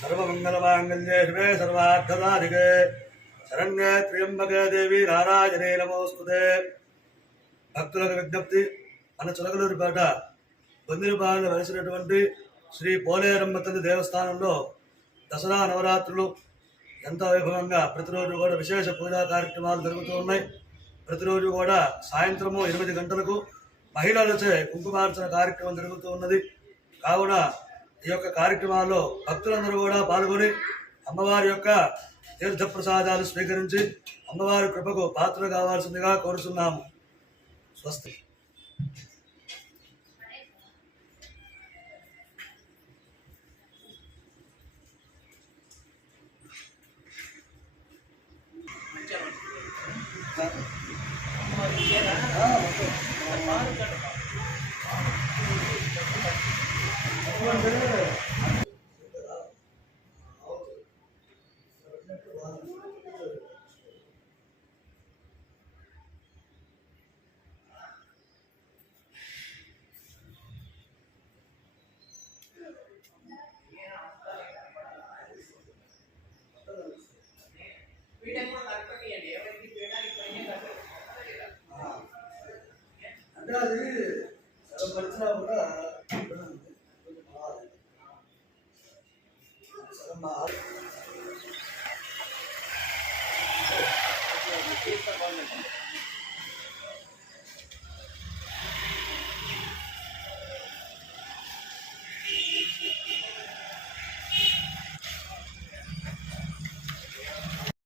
సర్వమంగళమాంగళ్యే శివే సర్వార్థదాధికే శరణ్యే త్ర్యంబకే దేవి నారాయణే నమోస్తుతే భక్తులకు విజ్ఞప్తి మన చులకలూరిపేట బొందిరిపాలెంలో వెలిసినటువంటి శ్రీ పోలేరమ్మ తల్లి దేవస్థానంలో దసరా నవరాత్రులు ఎంతో వైభవంగా ప్రతిరోజు కూడా విశేష పూజా కార్యక్రమాలు జరుగుతూ ఉన్నాయి. ప్రతిరోజు కూడా సాయంత్రము ఎనిమిది గంటలకు మహిళలచే కుంకుమార్చన కార్యక్రమం జరుగుతూ ఉన్నది. కావున ఈ యొక్క కార్యక్రమాల్లో భక్తులందరూ కూడా పాల్గొని అమ్మవారి యొక్క తీర్థ ప్రసాదాలు స్వీకరించి అమ్మవారి కృపకు పాత్ర కావాల్సిందిగా కోరుతున్నాము స్వస్తి. అంటే ரெண்டாவது அதை படிச்சா கூட சிரமமாக